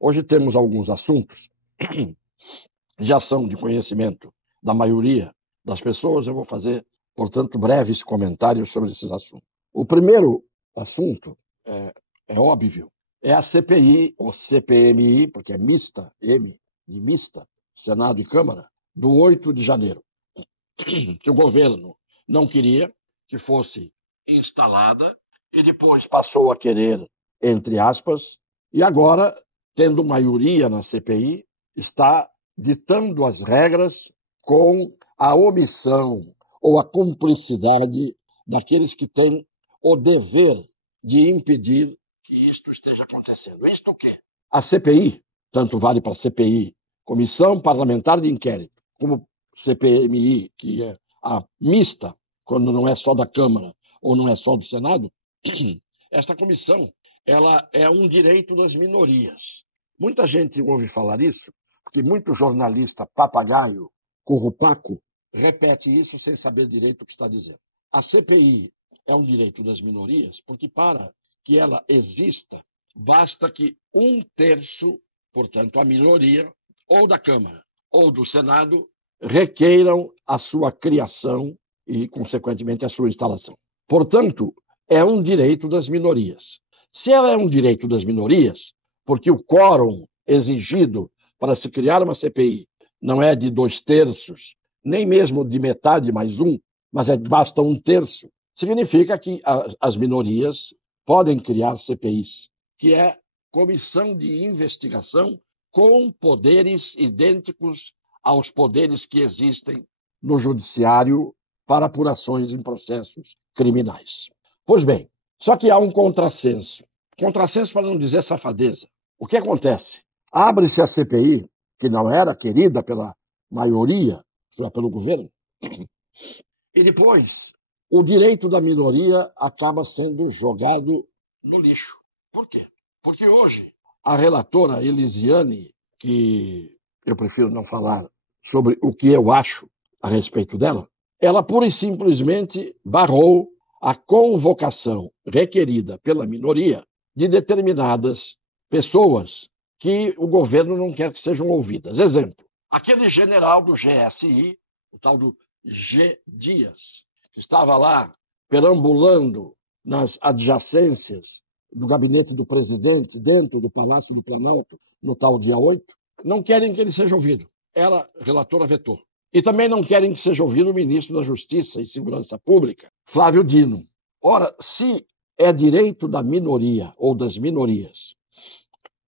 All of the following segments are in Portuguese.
Hoje temos alguns assuntos que já são de conhecimento da maioria das pessoas. Eu vou fazer, portanto, breves comentários sobre esses assuntos. O primeiro assunto é óbvio, é a CPI, ou CPMI, porque é mista, M de mista, Senado e Câmara, do 8 de janeiro, que o governo não queria que fosse instalada e depois passou a querer, entre aspas, e agora, tendo maioria na CPI, está ditando as regras com a omissão ou a cumplicidade daqueles que têm o dever de impedir que isto esteja acontecendo. Isto o quê? A CPI, tanto vale para a CPI, Comissão Parlamentar de Inquérito, como CPMI, que é a mista, quando não é só da Câmara ou não é só do Senado, esta comissão ela é um direito das minorias. Muita gente ouve falar isso, porque muito jornalista papagaio, currupaco, repete isso sem saber direito o que está dizendo. A CPI é um direito das minorias, porque para que ela exista, basta que um terço, portanto, a minoria, ou da Câmara ou do Senado, requeiram a sua criação e, consequentemente, a sua instalação. Portanto, é um direito das minorias. Se ela é um direito das minorias, porque o quórum exigido para se criar uma CPI não é de 2/3, nem mesmo de metade mais um, mas basta 1/3, significa que as minorias podem criar CPIs, que é comissão de investigação com poderes idênticos aos poderes que existem no judiciário para apurações em processos criminais. Pois bem, só que há um contrassenso. Contrassenso para não dizer safadeza. O que acontece? Abre-se a CPI, que não era querida pela maioria, pelo governo, e depois o direito da minoria acaba sendo jogado no lixo. Por quê? Porque hoje a relatora Elisiane, que eu prefiro não falar sobre o que eu acho a respeito dela, ela pura e simplesmente barrou a convocação requerida pela minoria de determinadas pessoas que o governo não quer que sejam ouvidas. Exemplo, aquele general do GSI, o tal do G. Dias, que estava lá perambulando nas adjacências do gabinete do presidente, dentro do Palácio do Planalto, no tal dia 8, não querem que ele seja ouvido. Ela, relatora, vetou. E também não querem que seja ouvido o ministro da Justiça e Segurança Pública, Flávio Dino. Ora, se é direito da minoria ou das minorias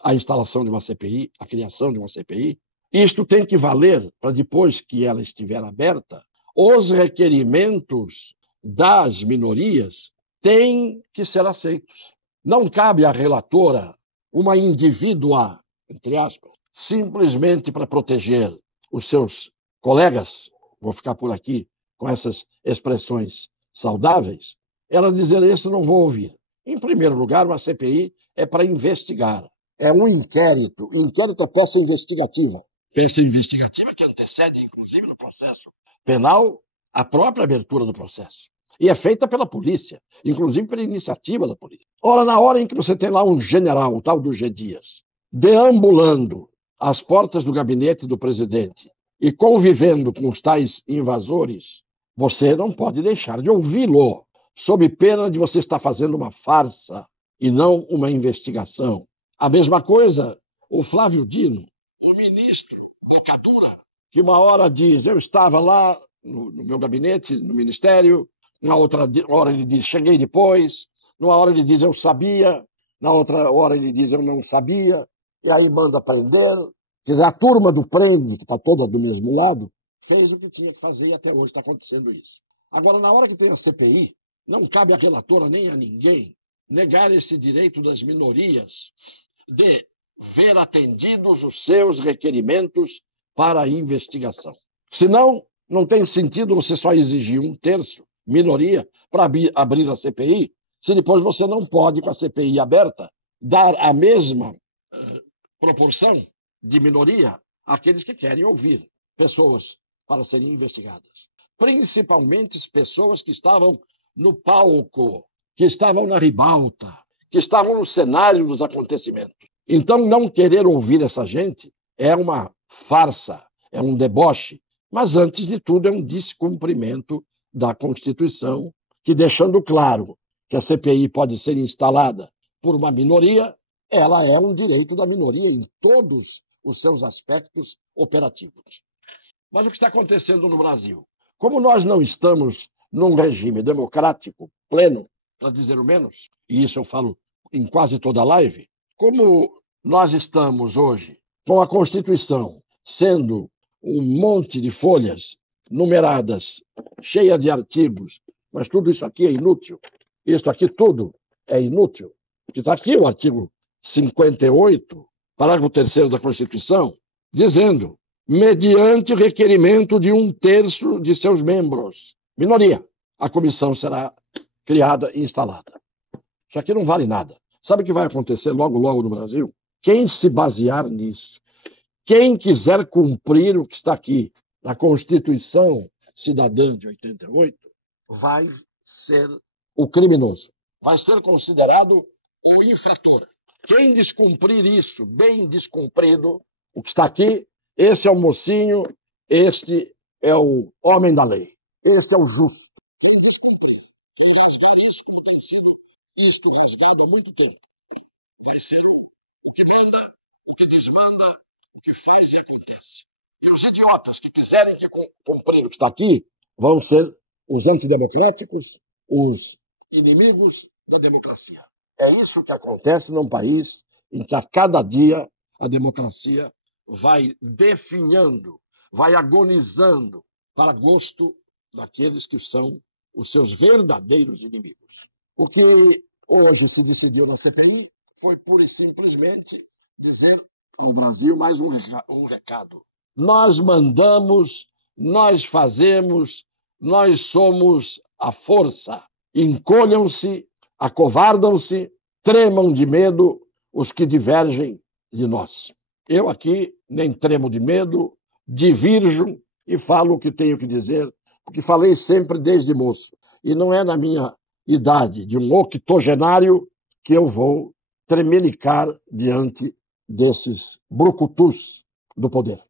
a instalação de uma CPI, a criação de uma CPI, isto tem que valer para depois que ela estiver aberta, os requerimentos das minorias têm que ser aceitos. Não cabe à relatora uma indivídua, entre aspas, simplesmente para proteger os seus colegas, vou ficar por aqui com essas expressões saudáveis, ela dizer: isso não vou ouvir. Em primeiro lugar, uma CPI é para investigar. É um inquérito. Inquérito é peça investigativa. Peça investigativa que antecede, inclusive, no processo penal, a própria abertura do processo. E é feita pela polícia, inclusive pela iniciativa da polícia. Ora, na hora em que você tem lá um general, o tal do G. Dias, deambulando às portas do gabinete do presidente e convivendo com os tais invasores, você não pode deixar de ouvi-lo, sob pena de você estar fazendo uma farsa e não uma investigação. A mesma coisa, o Flávio Dino, o ministro Bocadura, que uma hora diz: eu estava lá no meu gabinete, no ministério, na outra hora ele diz: cheguei depois, numa hora ele diz: eu sabia, na outra hora ele diz: eu não sabia, e aí manda prender. Quer dizer, a turma do prende, que está toda do mesmo lado, fez o que tinha que fazer e até hoje está acontecendo isso. Agora, na hora que tem a CPI, não cabe à relatora nem a ninguém negar esse direito das minorias de ver atendidos os seus requerimentos para a investigação. Senão, não tem sentido você só exigir 1/3, minoria, para abrir a CPI, se depois você não pode, com a CPI aberta, dar a mesma proporção de minoria àqueles que querem ouvir pessoas para serem investigadas. Principalmente pessoas que estavam no palco, que estavam na ribalta, que estavam no cenário dos acontecimentos. Então, não querer ouvir essa gente é uma farsa, é um deboche, mas, antes de tudo, é um descumprimento da Constituição, que, deixando claro que a CPI pode ser instalada por uma minoria, ela é um direito da minoria em todos os seus aspectos operativos. Mas o que está acontecendo no Brasil? Como nós não estamos num regime democrático pleno, para dizer o menos, e isso eu falo em quase toda a live, como nós estamos hoje com a Constituição sendo um monte de folhas numeradas, cheia de artigos, mas tudo isso aqui é inútil. Isso aqui tudo é inútil. Porque está aqui o artigo 58, parágrafo 3º da Constituição, dizendo: mediante requerimento de 1/3 de seus membros, minoria, a comissão será criada e instalada. Isso aqui não vale nada. Sabe o que vai acontecer logo, logo no Brasil? Quem se basear nisso, quem quiser cumprir o que está aqui na Constituição Cidadã de 88, vai ser o criminoso. Vai ser considerado um infrator. Quem descumprir isso, bem descumprido, o que está aqui, esse é o mocinho, este é o homem da lei, esse é o justo. Quem descumprir, quem rasgar isso, como tem sido isto rasgado há muito tempo, vai ser o que manda, o que desmanda, o que faz e acontece. E os idiotas que quiserem cumprir o que está aqui vão ser os antidemocráticos, os inimigos da democracia. É isso que acontece num país em que a cada dia a democracia vai definhando, vai agonizando para gosto daqueles que são os seus verdadeiros inimigos. O que hoje se decidiu na CPI foi pura e simplesmente dizer ao Brasil mais um recado. Nós mandamos, nós fazemos, nós somos a força. Encolham-se, acovardam-se, tremam de medo os que divergem de nós. Eu aqui nem tremo de medo, divirjo e falo o que tenho que dizer, porque falei sempre desde moço. E não é na minha idade de um octogenário que eu vou tremelicar diante desses brucutus do poder,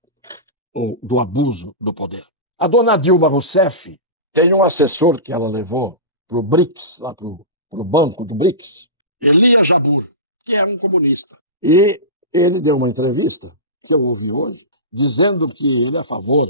ou do abuso do poder. A dona Dilma Rousseff tem um assessor que ela levou para o BRICS, lá para o banco do BRICS, Elias Jabbour, que é um comunista. E ele deu uma entrevista, que eu ouvi hoje, dizendo que ele é a favor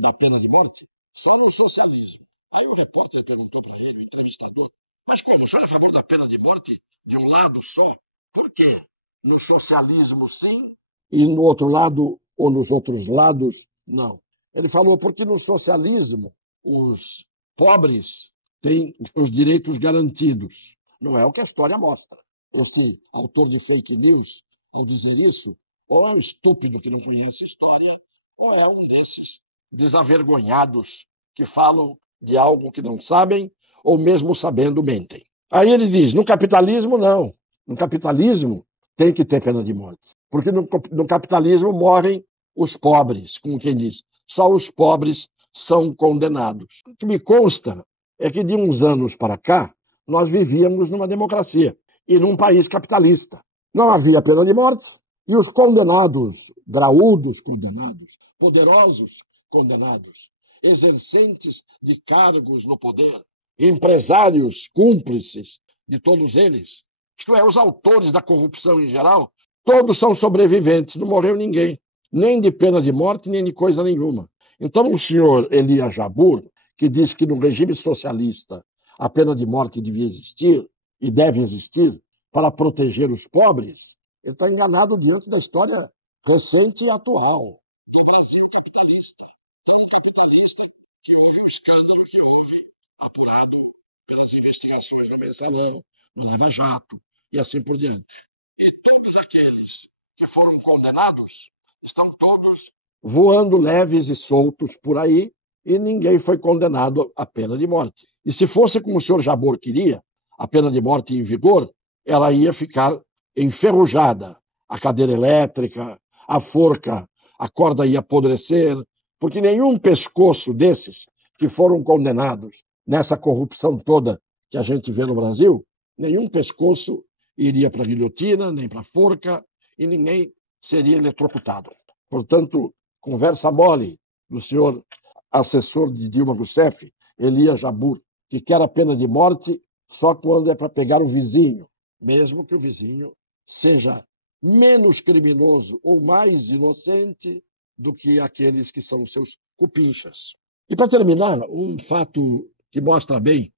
da pena de morte só no socialismo. Aí o repórter perguntou para ele, o entrevistador, mas como, só é a favor da pena de morte de um lado só? Por quê? No socialismo, sim, e no outro lado, ou nos outros lados, não. Ele falou porque no socialismo os pobres têm os direitos garantidos. Não é o que a história mostra. Esse autor de fake news, ao dizer isso, ou é um estúpido que não conhece história, ou é um desses desavergonhados que falam de algo que não sabem, ou mesmo sabendo mentem. Aí ele diz, no capitalismo não. No capitalismo tem que ter pena de morte. Porque no capitalismo morrem os pobres, como quem diz. Só os pobres são condenados. O que me consta é que de uns anos para cá, nós vivíamos numa democracia e num país capitalista. Não havia pena de morte e os condenados, graúdos condenados, poderosos condenados, exercentes de cargos no poder, empresários cúmplices de todos eles, isto é, os autores da corrupção em geral, todos são sobreviventes, não morreu ninguém, nem de pena de morte, nem de coisa nenhuma. Então o senhor Elias Jabbour, que diz que no regime socialista a pena de morte devia existir e deve existir para proteger os pobres, ele está enganado diante da história recente e atual. E o Brasil capitalista, tão capitalista que houve o escândalo que houve, apurado pelas investigações no Mensalão, no Lava Jato e assim por diante. E todos aqueles que foram condenados estão todos voando leves e soltos por aí e ninguém foi condenado à pena de morte. E se fosse como o senhor Jabbour queria, a pena de morte em vigor, ela ia ficar enferrujada. A cadeira elétrica, a forca, a corda ia apodrecer, porque nenhum pescoço desses que foram condenados nessa corrupção toda que a gente vê no Brasil, nenhum pescoço iria para a guilhotina, nem para a forca, e ninguém seria eletrocutado. Portanto, conversa mole do senhor assessor de Dilma Rousseff, Elias Jabbour, que quer a pena de morte só quando é para pegar o vizinho, mesmo que o vizinho seja menos criminoso ou mais inocente do que aqueles que são seus cupinchas. E para terminar, um fato que mostra bem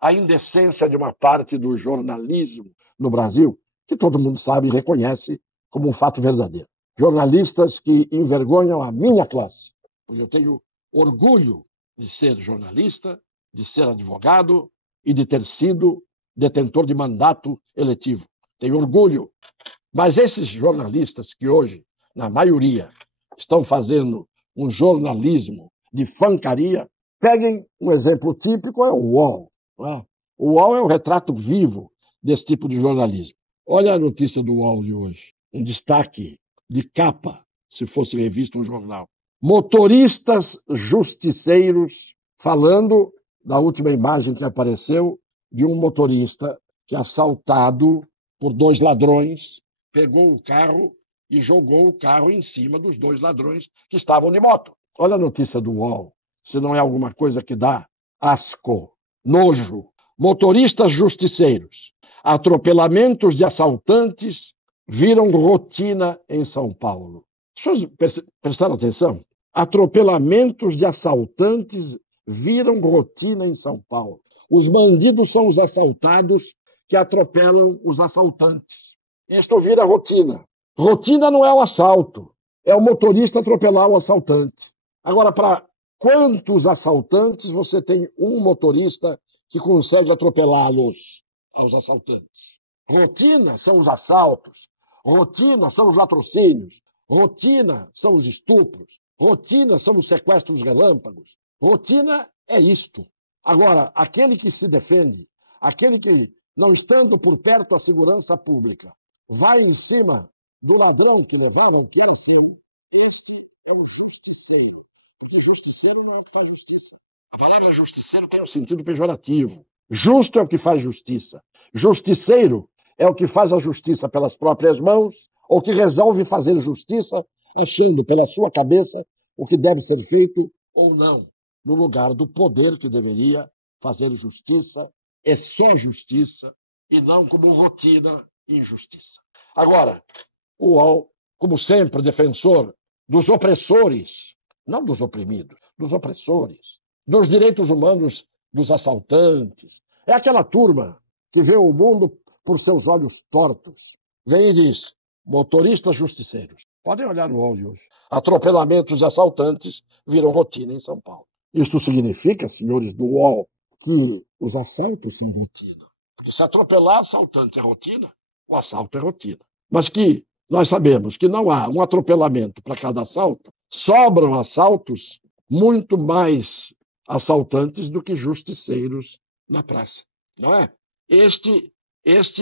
a indecência de uma parte do jornalismo no Brasil, que todo mundo sabe e reconhece como um fato verdadeiro. Jornalistas que envergonham a minha classe, porque eu tenho orgulho de ser jornalista, de ser advogado e de ter sido detentor de mandato eletivo. Tenho orgulho. Mas esses jornalistas que hoje, na maioria, estão fazendo um jornalismo de fancaria, peguem um exemplo típico, é o UOL. O UOL é um retrato vivo desse tipo de jornalismo. Olha a notícia do UOL de hoje. Um destaque de capa, se fosse revisto um jornal. Motoristas justiceiros, falando da última imagem que apareceu de um motorista que, assaltado por 2 ladrões, pegou o carro e jogou o carro em cima dos 2 ladrões que estavam de moto. Olha a notícia do UOL, se não é alguma coisa que dá asco, nojo. Motoristas justiceiros. Atropelamentos de assaltantes viram rotina em São Paulo. Prestaram atenção? Atropelamentos de assaltantes viram rotina em São Paulo. Os bandidos são os assaltados que atropelam os assaltantes. Isto vira rotina. Rotina não é o assalto, é o motorista atropelar o assaltante. Agora, para quantos assaltantes você tem um motorista que consegue atropelá-los, aos assaltantes? Rotina são os assaltos, rotina são os latrocínios, rotina são os estupros, rotina são os sequestros relâmpagos. Rotina é isto. Agora, aquele que se defende, aquele que, não estando por perto da segurança pública, vai em cima do ladrão que levaram, que era assim, este é um justiceiro. Porque justiceiro não é o que faz justiça. A palavra justiceiro tem um sentido pejorativo. Justo é o que faz justiça. Justiceiro é o que faz a justiça pelas próprias mãos ou que resolve fazer justiça achando pela sua cabeça o que deve ser feito ou não, no lugar do poder que deveria fazer justiça. É só justiça e não como rotina injustiça. Agora, o UOL, como sempre, defensor dos opressores, não dos oprimidos, dos opressores, dos direitos humanos dos assaltantes. É aquela turma que vê o mundo por seus olhos tortos. Vem e diz, motoristas justiceiros. Podem olhar no UOL de hoje. Atropelamentos de assaltantes viram rotina em São Paulo. Isso significa, senhores do UOL, que os assaltos são rotina. Porque se atropelar assaltante é rotina, o assalto é rotina. Mas que nós sabemos que não há um atropelamento para cada assalto, sobram assaltos muito mais assaltantes do que justiceiros na praça, não é? Este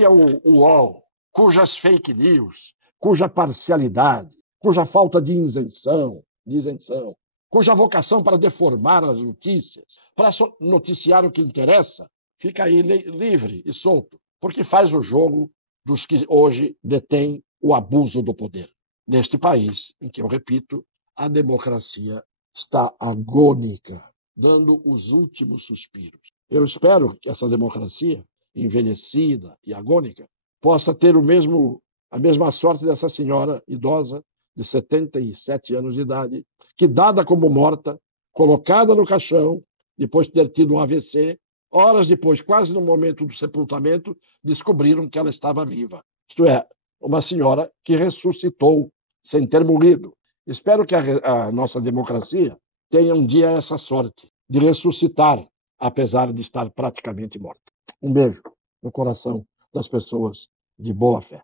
é o UOL, cujas fake news, cuja parcialidade, cuja falta de isenção, cuja vocação para deformar as notícias, para noticiar o que interessa, fica aí livre e solto, porque faz o jogo dos que hoje detêm o abuso do poder. Neste país, em que, eu repito, a democracia está agônica, dando os últimos suspiros. Eu espero que essa democracia, envelhecida e agônica, possa ter a mesma sorte dessa senhora idosa, de 77 anos de idade, que, dada como morta, colocada no caixão, depois de ter tido um AVC, horas depois, quase no momento do sepultamento, descobriram que ela estava viva. Isto é, uma senhora que ressuscitou sem ter morrido. Espero que a nossa democracia tenha um dia essa sorte de ressuscitar, apesar de estar praticamente morta. Um beijo no coração das pessoas de boa fé.